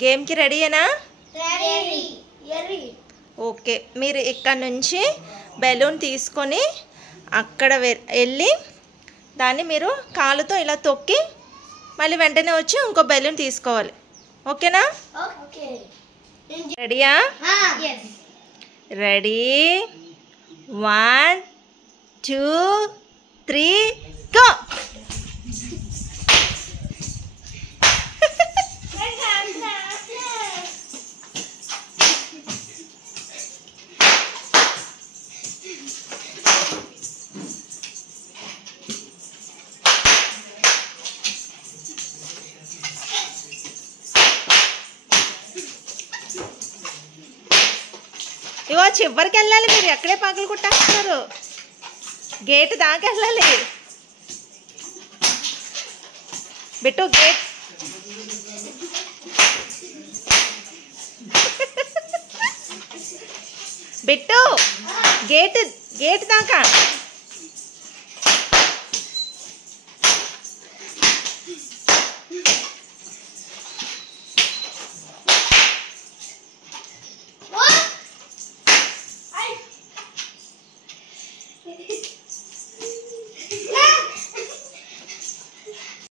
గేమ్కి రెడీయేనా? Ready. Okay, మీరు ఇక్కడ నుంచి బెలూన్ తీసుకొని అక్కడ వెళ్ళి దాన్ని మీరు కాలుతో ఇలా తొక్కి మళ్ళీ వెంటనే వచ్చి ఇంకో బెలూన్ తీసుకోవాలి. ఓకేనా? ఓకే. రెడీయా? Ready, 1 2 3 go. ఇవో చివరికి వెళ్ళాలి, మీరు ఎక్కడే పగలు కొట్టేస్తున్నారు. గేట్ దాకా వెళ్ళాలి. బిట్టు గేట్ బిట్టు గేట్ దాకా.